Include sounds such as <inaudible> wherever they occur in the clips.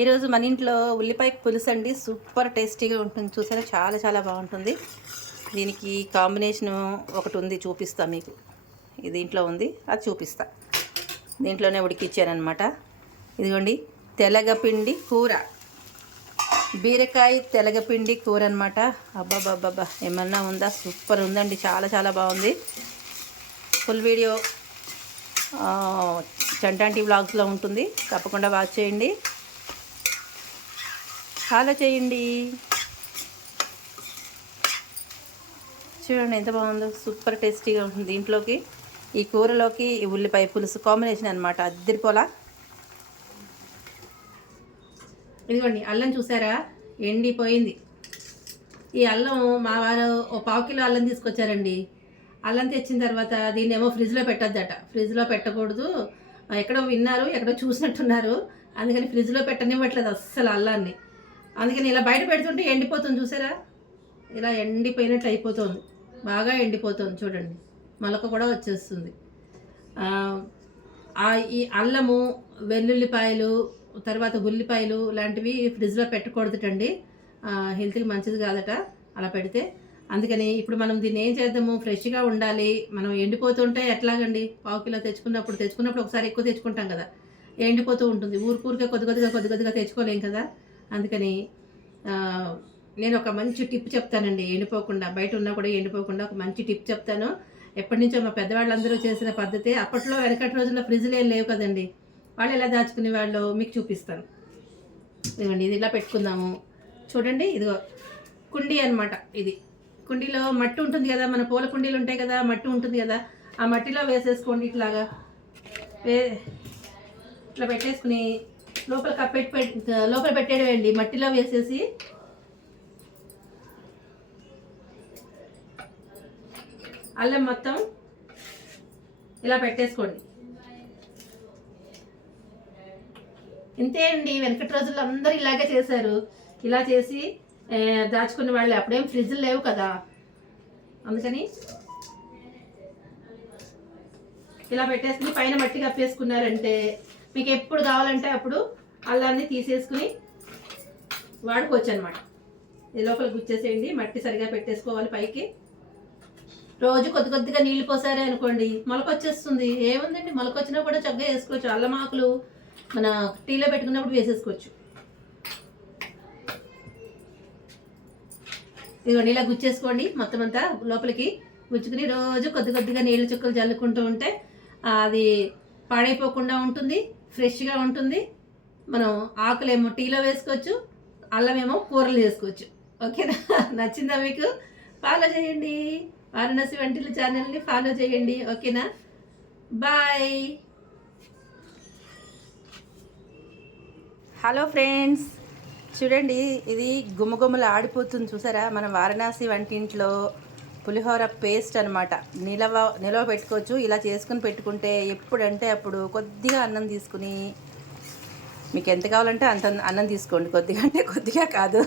ఈరోజు మన ఇంట్లో ఉల్లిపాయ పులుసు అండి. సూపర్ టేస్టీగా ఉంటుంది. చూసారా? చాలా చాలా బాగుంటుంది. దీనికి కాంబినేషన్ ఒకటి ఉంది. చూపిస్తా మీకు. ఇది దీంట్లో ఉంది. అది చూపిస్తా. దీంట్లోనే ఉడికిచ్చానమాట ఇదిగోండి. తెలగపిండి కూర. బీరకాయ తెలగపిండి కూర అనమాట అబ్బాబ్బాబ్బా ఏమన్నా ఉందా? సూపర్ ఉందండి. చాలా చాలా బాగుంది. ఫుల్ వీడియో చంటాంటి వ్లాగ్స్లో ఉంటుంది. తప్పకుండా వాచ్ చేయండి. ఫాలో చేయండి. చూడండి ఎంత బాగుందో సూపర్ టేస్టీగా ఉంటుంది దీంట్లోకి. ఈ కూరలోకి ఈ ఉల్లిపాయ పులుసు కాంబినేషన్ అనమాట అద్దరిపోలా ఇదిగోండి అల్లం చూసారా? ఎండిపోయింది. ఈ అల్లం మా వారు ఓ పావు కిలో అల్లం తీసుకొచ్చారండి. అల్లం తెచ్చిన తర్వాత దీన్ని ఏమో ఫ్రిడ్జ్లో పెట్టద్దట. ఫ్రిడ్జ్లో పెట్టకూడదు. ఎక్కడో విన్నారు ఎక్కడో చూసినట్టున్నారు. అందుకని ఫ్రిడ్జ్లో పెట్టనివ్వట్లేదు అస్సలు అల్లాన్ని. అందుకని ఇలా బయట పెడుతుంటే ఎండిపోతుంది చూసారా? ఇలా ఎండిపోయినట్లు అయిపోతుంది. బాగా ఎండిపోతుంది చూడండి. మొలక కూడా వచ్చేస్తుంది. ఆ, ఈ అల్లము వెల్లుల్లిపాయలు తర్వాత ఉల్లిపాయలు లాంటివి ఫ్రిడ్జ్లో పెట్టకూడదుటండి. హెల్త్కి మంచిది కాదట అలా పెడితే. అందుకని ఇప్పుడు మనం దీన్ని ఏం చేద్దాము? ఫ్రెష్గా ఉండాలి. మనం ఎండిపోతుంటే ఎట్లాగండి? పావు కిలో తెచ్చుకున్నప్పుడు తెచ్చుకున్నప్పుడు ఒకసారి ఎక్కువ తెచ్చుకుంటాం కదా. ఎండిపోతూ ఉంటుంది. ఊరికూరికే కొద్ది కొద్దిగా కొద్ది కొద్దిగా తెచ్చుకోలేం కదా? అందుకని నేను ఒక మంచి టిప్ చెప్తానండి. ఎండిపోకుండా బయట ఉన్నా కూడా ఎండిపోకుండా ఒక మంచి టిప్ చెప్తాను. ఎప్పటి నుంచో మా పెద్దవాళ్ళందరూ చేసిన పద్ధతి అప్పట్లో వెనకటి రోజుల్లో ఫ్రిడ్జ్లు ఏం లేవు కదండి. వాళ్ళు ఎలా దాచుకునే వాళ్ళు మీకు చూపిస్తాను. ఇదిగోండి ఇది ఇలా పెట్టుకుందాము. చూడండి ఇదిగో కుండీ అన్నమాట ఇది. కుండీలో మట్టి ఉంటుంది కదా మన పూల కుండీలు ఉంటాయి కదా మట్టి ఉంటుంది కదా ఆ మట్టిలో వేసేసుకోండి ఇట్లాగా. వే ఇట్లా పెట్టేసుకుని లోపల కప్పెట్టి పెట్ లోపల పెట్టేయండి మట్టిలో వేసేసి. అల్లం మొత్తం ఇలా పెట్టేసుకోండి. ఇంతే అండి వెనకటి రోజుల్లో అందరూ ఇలాగే చేశారు. ఇలా చేసి దాచుకునే వాళ్ళు అప్పుడేం ఫ్రిడ్జ్లు లేవు కదా. అందుకని ఇలా పెట్టేసుకుని పైన మట్టి కప్పేసుకున్నారంటే మీకు ఎప్పుడు కావాలంటే అప్పుడు అల్లాన్ని తీసేసుకుని వాడుకోవచ్చు అనమాట ఈ లోపల గుచ్చేసేయండి మట్టి సరిగా పెట్టేసుకోవాలి పైకి. రోజు కొద్ది కొద్దిగా నీళ్ళు పోసారే అనుకోండి మొలకొచ్చేస్తుంది. ఏముందండి? మొలకొచ్చినా కూడా చక్కగా వేసుకోవచ్చు. అల్లమాకులు మన టీలో పెట్టుకున్నప్పుడు వేసేసుకోవచ్చు. ఇదిగోండి ఇలా గుచ్చేసుకోండి. మొత్తం అంతా లోపలికి గుచ్చుకుని రోజు కొద్ది కొద్దిగా నీళ్ళు చుక్కలు చల్లుకుంటూ ఉంటే అది పాడైపోకుండా ఉంటుంది. ఫ్రెష్గా ఉంటుంది. మనం ఆకులేమో టీలో వేసుకోవచ్చు అల్లమేమో కూరలు చేసుకోవచ్చు. ఓకేనా? <laughs> నచ్చిందా మీకు? ఫాలో చేయండి. వారణాసి వంటల ఛానల్ని ఫాలో చేయండి. ఓకేనా? బాయ్ హలో ఫ్రెండ్స్ చూడండి ఇది గుమ్మగుమ్మలు ఆడిపోతుంది చూసారా? మన వారణాసి వంటింట్లో పులిహోర పేస్ట్ అనమాట నిలవ నిలవ పెట్టుకోవచ్చు. ఇలా చేసుకుని పెట్టుకుంటే ఎప్పుడంటే అప్పుడు కొద్దిగా అన్నం తీసుకుని మీకు ఎంత కావాలంటే అంత అన్నం తీసుకోండి. కొద్దిగా అంటే కొద్దిగా కాదు.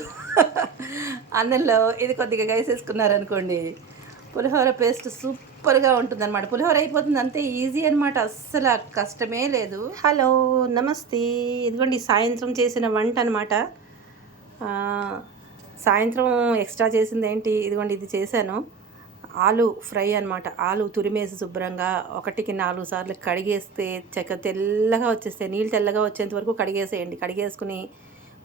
అన్నంలో ఇది కొద్దిగా వేసేసుకున్నారనుకోండి. పులిహోర పేస్ట్ సూపర్గా ఉంటుంది అనమాట పులిహోర అయిపోతుంది అంతే ఈజీ అనమాట అస్సలు కష్టమే లేదు. హలో నమస్తే. ఇదిగోండి సాయంత్రం చేసిన వంట అనమాట సాయంత్రం ఎక్స్ట్రా చేసింది ఏంటి? ఇదిగోండి ఇది చేశాను. ఆలు ఫ్రై అనమాట ఆలు తురిమేసి శుభ్రంగా ఒకటికి నాలుగు సార్లు కడిగేస్తే చక్క తెల్లగా వచ్చేస్తే నీళ్ళు తెల్లగా వచ్చేంత వరకు కడిగేసేయండి. కడిగేసుకుని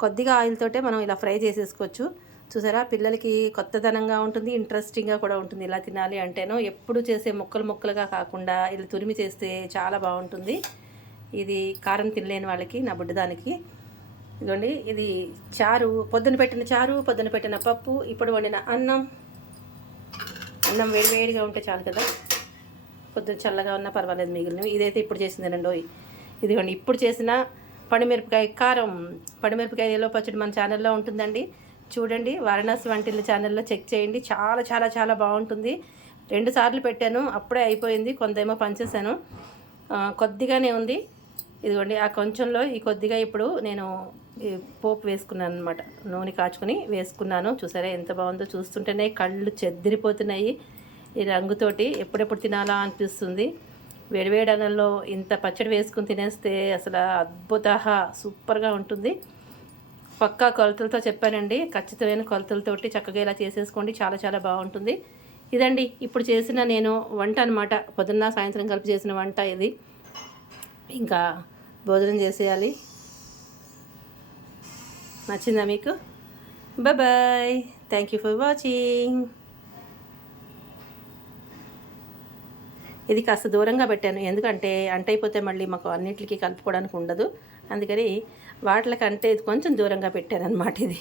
కొద్దిగా ఆయిల్ తోటే మనం ఇలా ఫ్రై చేసేసుకోవచ్చు. చూసారా? పిల్లలకి కొత్తదనంగా ఉంటుంది ఇంట్రెస్టింగ్గా కూడా ఉంటుంది. ఇలా తినాలి అంటేనో ఎప్పుడు చేసే ముక్కలు ముక్కలుగా కాకుండా ఇలా తురిమి చేస్తే చాలా బాగుంటుంది. ఇది కారం తినలేని వాళ్ళకి నా బుడ్డదానికి ఇదిగోండి ఇది చారు పొద్దున పెట్టిన చారు పొద్దున పెట్టిన పప్పు ఇప్పుడు వండిన అన్నం అన్నం వేడివేడిగా ఉంటే చాలు కదా. కొద్దిగా చల్లగా ఉన్నా పర్వాలేదు మిగిలినవి. ఇదైతే ఇప్పుడు చేసిందేనండి ఇదిగోండి. ఇప్పుడు చేసిన పండుమిరపకాయ కారం. పండుమిరపకాయ ఎల్లో పచ్చడి మన ఛానల్లో ఉంటుందండి. చూడండి వారణాసి వంటిల ఛానల్లో చెక్ చేయండి. చాలా చాలా చాలా బాగుంటుంది. రెండు సార్లు పెట్టాను. అప్పుడే అయిపోయింది. కొంతేమో పనిచేశాను కొద్దిగానే ఉంది. ఇదిగోండి ఆ కొంచెంలో ఈ కొద్దిగా ఇప్పుడు నేను పోపు వేసుకున్నాను అనమాట నూనె కాచుకొని వేసుకున్నాను. చూసారా ఎంత బాగుందో చూస్తుంటేనే కళ్ళు చెదిరిపోతున్నాయి. ఈ రంగుతోటి ఎప్పుడెప్పుడు తినాలా అనిపిస్తుంది. వేడివేడి అన్నంలో ఇంత పచ్చడి వేసుకుని తినేస్తే అసలు అద్భుత సూపర్గా ఉంటుంది. పక్కా కొలతలతో చెప్పానండి. ఖచ్చితమైన కొలతలతోటి చక్కగా ఇలా చేసేసుకోండి. చాలా చాలా బాగుంటుంది. ఇదండి ఇప్పుడు చేసిన నేను వంట అనమాట పొద్దున్న సాయంత్రం కలిపి చేసిన వంట ఇది. ఇంకా భోజనం చేసేయాలి. నచ్చిందా మీకు? Bye thank you for watching ఇది కాస్త దూరంగా పెట్టాను. ఎందుకంటే అంటైపోతే మళ్ళీ మాకు అన్నింటికి కలుపుకోవడానికి ఉండదు. అందుకని వాటికంటే కొంచెం దూరంగా పెట్టాను అనమాట ఇది.